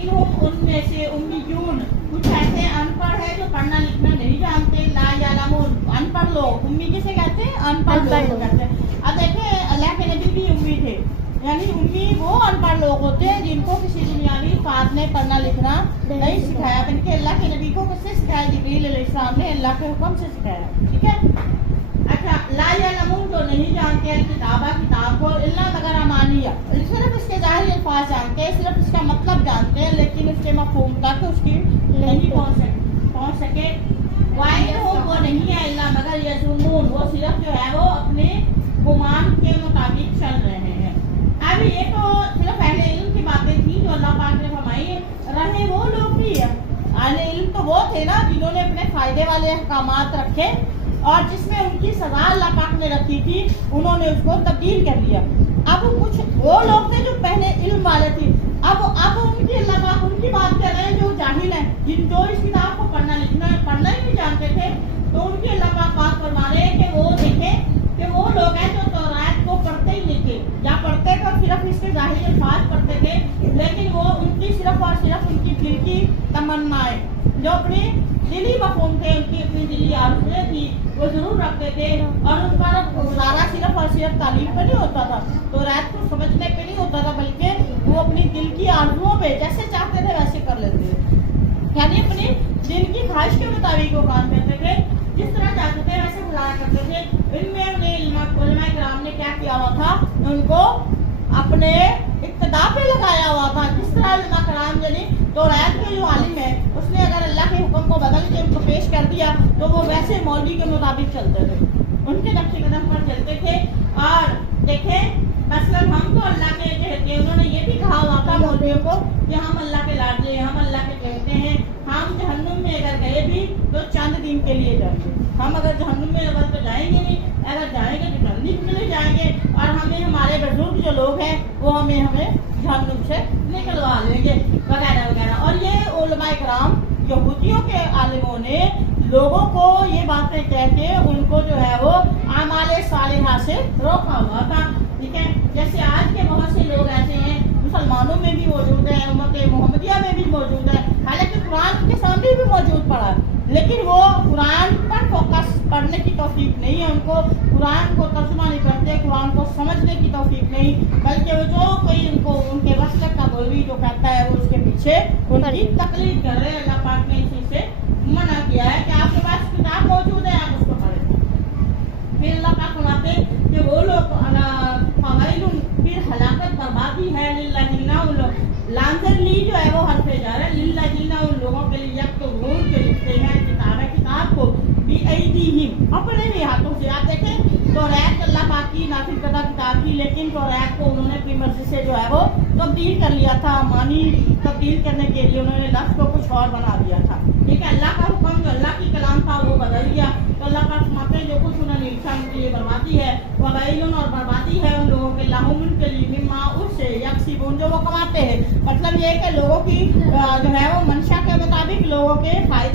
मिनहुम उनमें से उम्मीयून, कुछ ऐसे अनपढ़ है जो पढ़ना लिखना नहीं जानते, ला यालमून, अनपढ़ लोग, उम्मी किसे कहते हैं? अनपढ़ लोग को कहते हैं। अब देखें अल्लाह के नबी भी उम्मी थे, यानी उम्मी वो अनपढ़ लोग होते हैं जिनको किसी दुनियावी फात ने पढ़ना लिखना नहीं सिखाया, बल्कि अल्लाह के नबी को किससे सिखाया? जिब्रील अलैहिस्सलाम ने अल्लाह के हुक्म से सिखाया। ठीक है। अच्छा, ला यालमून जो नहीं जानते हैं किताबा, किताब को, इल्ला मगर अमानिया, सिर्फ इसके ज़ाहिर अल्फाज जानते हैं, सिर्फ इसका मतलब जानते हैं, लेकिन उसके मफ़हूम तक उसकी नहीं पहुँच सके। वाइन हो वो नहीं है इल्ला मगर यज़ुन्नून, वो सिर्फ जो है वो अपने गुमान के मुताबिक चल रहे हैं। अब ये तो सिर्फ पहले इल्म की बातें थी जो अल्लाह पाक ने फरमाई, रहे वो लोग भी है। अहले इल्म तो वो थे ना जिन्होंने अपने फायदे वाले अहकामात रखे और जिसमें उनकी सजा अल्लाह पाक ने रखी थी उन्होंने उसको तब्दील कर दिया। अब कुछ वो लोग थे जो पहले इल्म वाले थे, अब उनकी अल्लाह पाक उनकी बात कर रहे हैं जो जाहिल हैं, जो इस किताब को पढ़ना ही नहीं जानते थे, तो उनकी अल्लाह पाक बात फरमा रहे हैं कि वो देखें कि वो लोग हैं जो तौरात को पढ़ते ही नहीं थे, या पढ़ते तो सिर्फ इसके जाहिर अल्फाज पढ़ते थे, लेकिन वो उनकी सिर्फ और सिर्फ उनकी दिल की तमन्नाएं जो अपनी दिली मफहूम थे, उनकी अपनी दिली आरज़ुएं थी, वो जरूर रखते थे और उन पर गुजारा सिर्फ और सिर्फ तालीम पे नहीं होता था, तो रात को समझने पे नहीं होता था, बल्कि वो अपनी दिल की आरज़ुओं पे जैसे चाहते थे वैसे कर लेते थे, यानी अपनी दिल की ख्वाहिश के मुताबिक वो काम करते थे, जिस तरह चाहते थे वैसे गुजारा करते थे। इनमें उलमा किराम ने क्या किया हुआ था? उनको अपने इक्तदा पे लगाया हुआ था। जिस तरह उलमा किराम यानी तो रात के जो आलिम है उसने अगर अल्लाह के हुक्म को बदल के उनको पेश कर दिया तो वो वैसे मौलवी के मुताबिक चलते थे, उनके नक्शे कदम पर चलते थे। और देखें मसलन हम तो अल्लाह के कहते हैं, उन्होंने ये भी कहा हुआ था मौलवियों को कि हम अल्लाह के लाडले, हम अल्लाह के कहते हैं, हम जहन्नुम में अगर गए भी तो चंद दिन के लिए जाएंगे, हम अगर जहन्नुम में अगर तो जाएंगे नहीं, अगर जाएंगे तो चंद दिन के लिए जाएंगे, और हमें हमारे बुजुर्ग जो लोग हैं वो हमें जहन्नुम से निकलवा लेंगे वगैरह वगैरह। और ये उलमा इकराम यहूदियों के आलिमों ने लोगों को ये बातें कह के उनको जो है वो आमाले सालिहा से रोका हुआ था। ठीक है, जैसे आज के बहुत से लोग ऐसे हैं, मुसलमानों में भी मौजूद है, उम्मत मोहम्मदिया में भी मौजूद है, हालांकि कुरान के सामने भी मौजूद पड़ा, लेकिन वो कुरान पर फोकस पढ़ने की तौफीक नहीं है, उनको कुरान को तर्जुमा नहीं करते, कुरान को समझने की तौफीक नहीं, बल्कि वो जो कोई उनको उनके वस्लक का मौलवी जो कहता है वो उसके पीछे उनकी तकलीफ कर रहे हैं। अल्लाह पाक ने इसी से मना किया है कि आपके पास किताब मौजूद है, आप उसको पढ़ें। फिर अल्लाह पाक फरमाते कि वो लोग फिर हलाकत बर्बादी है लिल्लाहिन्ना, उन लोग लांजरली जो है वो हर पे जा रहा है, लिल्लाहिन्ना उन लोगों के लिए यक तो घूर के लिखते हैं किताब को भी ऐदीहिम, अपने ही हाथों से। आप देखें तो रैत अल्लाह पाक की नाफिल करदा किताब थी, लेकिन तो रैत को उन्होंने अपनी मर्जी से जो है वो तब्दील कर लिया था, मानी तब्दील करने के लिए उन्होंने लफ्ज़ को कुछ और बना दिया था। ठीक है, अल्लाह का हुक्म जो अल्लाह की कलाम था वो बदल दिया, तो अल्लाह पाक फरमाते हैं जो कुछ उन्होंने लिखा उनके लिए बर्बादी है, वबैलुन और बर्बादी है उन लोगों के, लाहुम उनके लिए, मिम्मा उससे यक्सिबून जो वो कमाते हैं। मतलब ये है कि लोगों की जो है वो मंशा के मुताबिक लोगों के फायदे